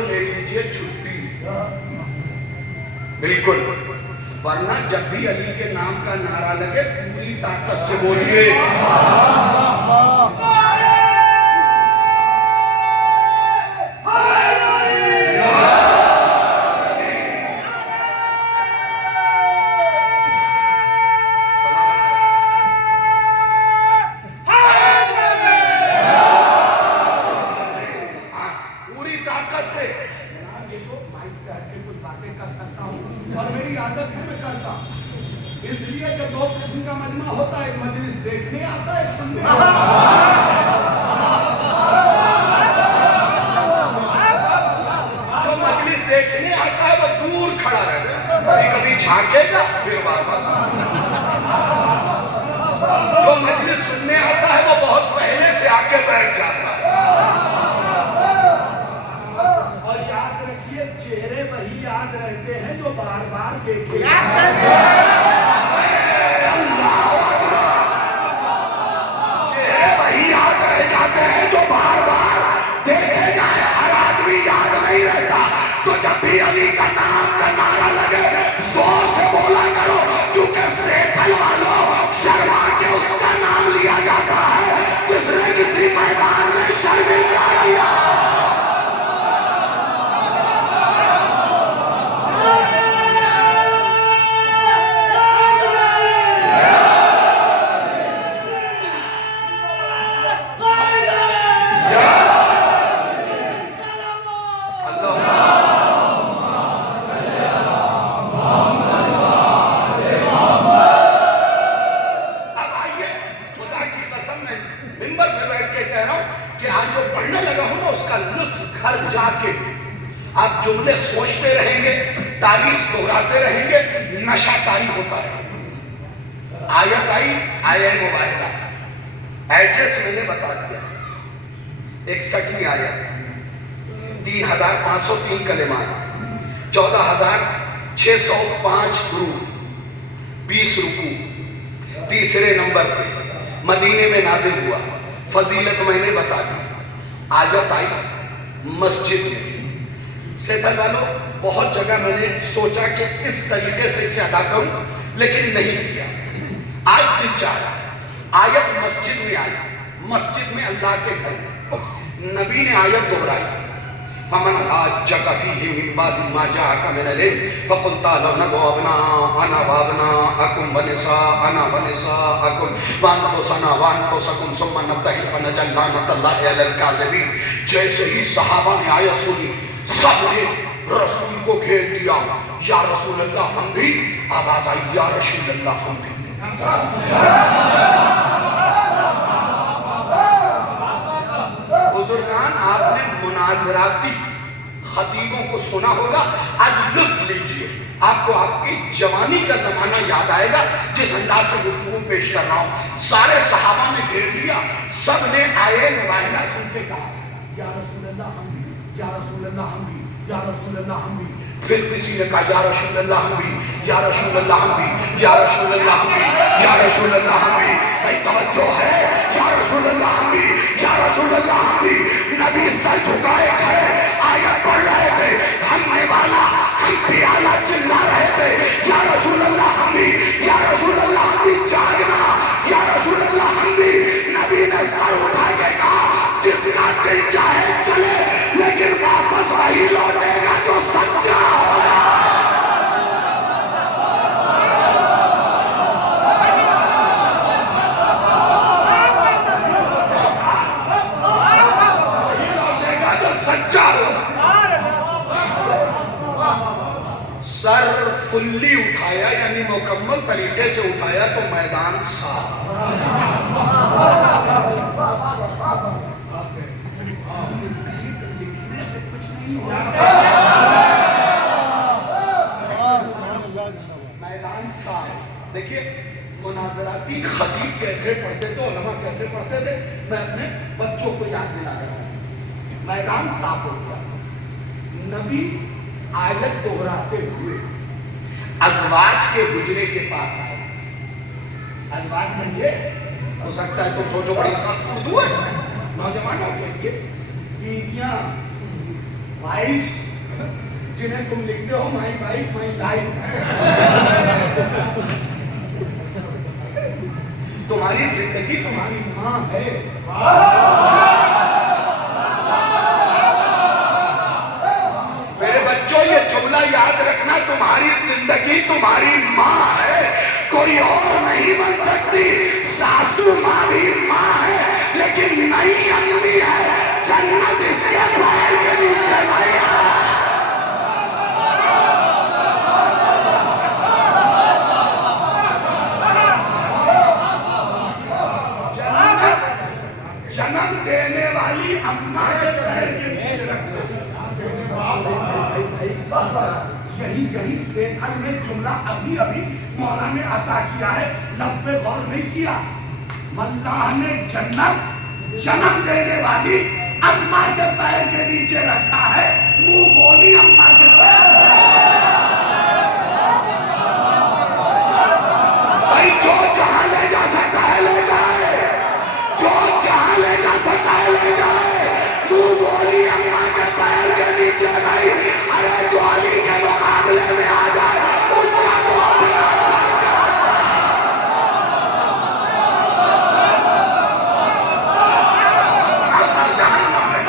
تو لے لیجئے چھٹی، بالکل، ورنہ جب بھی علی کے نام کا نعرہ لگے پوری طاقت سے بولیے۔ اس لیے کہ دو قسم کا مجمع ہوتا ہے، ایک مجلس دیکھنے آتا ہے، ایک سننے آتا ہے۔ جو مجلس دیکھنے آتا ہے وہ دور کھڑا رہتا ہے، کبھی کبھی جھانکے گا پھر واپس۔ جو مجلس سننے آتا ہے وہ بہت پہلے سے آ کے بیٹھ جاتا ہے۔ اور یاد رکھیے چہرے وہی یاد رہتے ہیں جو بار بار دیکھے جو بار بار دیکھے جائے، ہر آدمی یاد نہیں رہتا۔ تو جب بھی علی کا نام کا نعرہ لگے زور سے بولا کرو، کیونکہ سیکھل والوں شرما کے اس کا نام لیا جاتا ہے جس نے کسی میدان میں شرمندہ کیا۔ آپ جملے سوچتے رہیں گے، تاریخ دہراتے رہیں گے، نشہ طاری ہوتا رہے گا۔ آیت آئی، آیا مباہرہ، ایڈریس میں نے بتا دیا، 61ویں آیت، 3503 کلمات، 14605 حروف، 20 رکوع، تیسرے نمبر پہ مدینے میں نازل ہوا۔ فضیلت میں نے بتا دی۔ آیت آئی مسجد میں۔ سیتھل والوں، بہت جگہ میں نے سوچا کہ اس طریقے سے اسے ادا کروں لیکن نہیں کیا۔ آج دل چاہ رہا، آیت مسجد میں آئی، مسجد میں اللہ کے گھر میں نبی نے آیت دہرائی، فمن حاجک فیہ من بعد ما جاءک من العلم فقل تعالوا ندعو ابناءنا وابناءکم ونساءنا ونساءکم وانفسنا وانفسکم ثم نبتہل فنجعل لعنۃ اللہ علی الکاذبین۔ جیسے ہی صحابہ نے آیت سنی، سب نے رسول کو گھیر لیا، یا رسول اللہ ہم بھی، آواز آئی یا رسول اللہ ہم بھی۔ بزرگان، آپ نے مناظراتی خطیبوں کو سنا ہوگا، آج لطف لیجئے، آپ کو آپ کی جوانی کا زمانہ یاد آئے گا جس انداز سے گفتگو پیش کر رہا ہوں۔ سارے صحابہ نے گھیر لیا، سب نے آئے مباہلہ سن کے کہا یا رسول اللہ ہم بھی، یا رسول اللہ ہم بھی، یا رسول اللہ ہم بھی۔ پھر کسی نے کہا یا رسول اللہ ہم بھی، یا رسول اللہ ہم بھی، یا رسول اللہ ہم بھی، یا رسول اللہ ہم بھی۔ بھائی توجہ ہے، یا رسول اللہ ہم بھی، یا رسول اللہ ہم بھی۔ نبی سر جھکائے کھڑے آیت پڑھ رہے تھے، ہم نے والا ہم پیالہ چلا رہے تھے، یا رسول اللہ ہم بھی، یا رسول اللہ ہم بھی۔ جاگنا، یا رسول اللہ ہم بھی۔ نبی نے سر اٹھا کے کہا جس کا دل چاہے چلے لیکن واپس وہی لوٹے گا جو سچا ہوگا۔ وہی لوٹے گا جو سچا ہوگا۔ سر فلی اٹھایا یعنی مکمل طریقے سے اٹھایا تو میدان صاف۔ میدان صاف۔ دیکھیے مناظراتی خطیب کیسے پڑھتے تھے، علماء کیسے پڑھتے تھے، میں اپنے بچوں کو یاد دلا رہا ہوں۔ میدان صاف ہو گیا، نبی آیت دہراتے ہوئے ازواج کے حجرے کے پاس آئے۔ ازواج سمجھے، ہو سکتا ہے تم سوچو بڑی سخت اردو ہے نوجوانوں کے لیے، بیویاں وائف جنہیں تم لکھتے ہو مائی وائف مائی لائف، تمہاری زندگی تمہاری ماں ہے. میرے بچوں یہ جملہ یاد رکھنا، تمہاری زندگی تمہاری ماں ہے، کوئی اور نہیں بن سکتی. ساسو ماں بھی ماں ہے لیکن نئی امی ہے، جنت اس کے پیر کے نیچے نہیں ہے. جنم دینے والی اماں کے پیر کے نیچے رکھو. یہی سیکھل میں جملہ ابھی مولا نے عطا کیا ہے، لب پہ غور نہیں کیا. اللہ نے جنم دینے والی اماں کے پیر کے نیچے رکھا ہے، منہ بولی اماں کے پیر. بھائی جو جہاں لے جا سکتا ہے لے جائے، جو جہاں لے جا سکتا ہے لے جائے، منہ بولی اماں کے پیر کے نیچے نہیں. ارے جو علی کے مقابلے میں آ جائے اس کا تو اپنا فرض ہوتا ہے. اثر جہنم میں.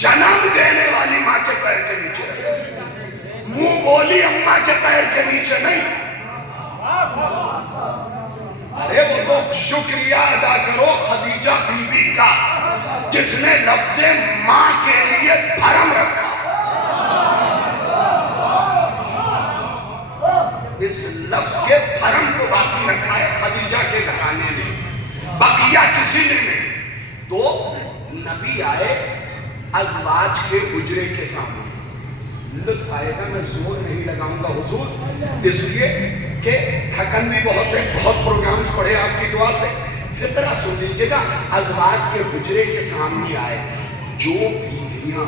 جنم دینے والی ماں کے پیر کے نیچے رکھے، منہ بولی اماں کے پیر کے نیچے نہیں. ارے وہ تو شکریہ ادا کرو خدیجہ بی بی کا جس نے لفظ ماں کے لیے بھرم رکھا. اس لفظ کے بھرم کو باقی رکھا ہے خدیجہ کے گھرانے نے، بقیہ کسی نے نہیں. تو نبی آئے ازواج کے حجرے کے سامنے. لطف آئے گا، میں زور نہیں لگاؤں گا حضور، اس لیے کہ تھکن بھی بہت ہے، بہت پروگرامز پڑھے آپ کی دعا سے. فطرہ سن لیجیے گا. ازواج کے حجرے کے سامنے آئے. جو بیویاں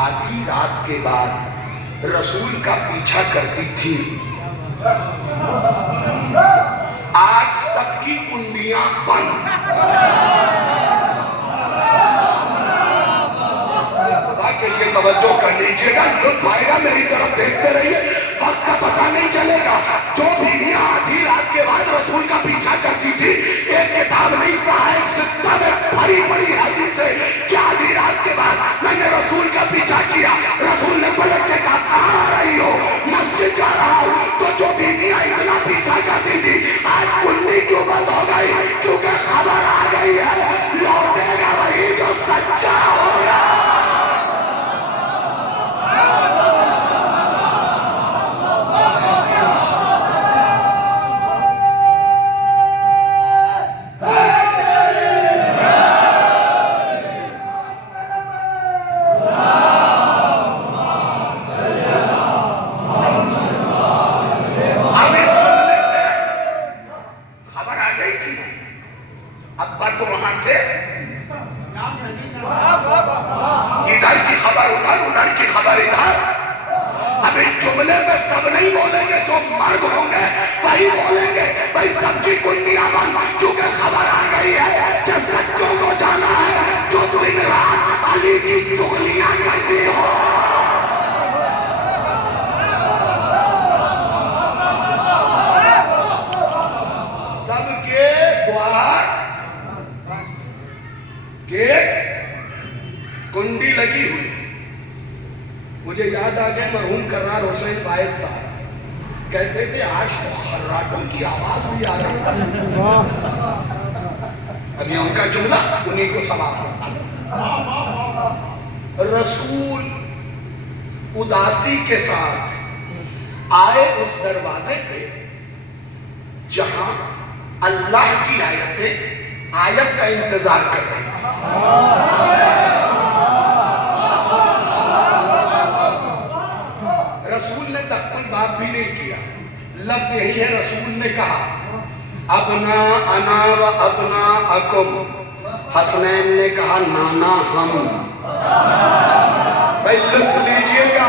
آدھی رات کے بعد رسول کا پیچھا کرتی تھی آج سب کی کنڈیاں بند. کے لیے توجہ کر لیجئے گا، لطف آئے گا، میری طرف دیکھتے رہیے، وقت کا پتہ نہیں چلے گا. جو بیویاں آدھی رات کے بعد رسول کا پیچھا کرتی تھی، ایک کتاب نہیں صحیح ستہ میں بھری پڑی حدیث ہے کہ آدھی رات کے بعد میں نے رسول کا پیچھا کیا، رسول نے پلٹ کے کہا کہاں آ رہی ہو؟ مسجد جا رہا ہوں. تو جو بیویاں اتنا پیچھا کرتی تھی آج کنڈی کیوں بند ہو گئی؟ کیونکہ خبر آ گئی ہے لوٹے گا وہی جو سچا ہوگا. کنڈی لگی ہوئی. مجھے یاد آ گیا مرحوم کرار حسین باعث صاحب کہتے تھے آج تو خراٹوں کی آواز بھی آ رہی ہے. ابھی ان کا جملہ انہیں کو سماعت کرتا. رسول اداسی کے ساتھ آئے اس دروازے پہ جہاں اللہ کی آیتیں آیت کا انتظار کر رہی تھی. رسول نے دقل باب بھی نہیں کیا. لفظ یہی ہے، رسول نے کہا ابنا انا و ابنا اکم. حسنین نے کہا نانا ہم. بھائی لطف لیجئے گا.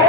2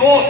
2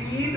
3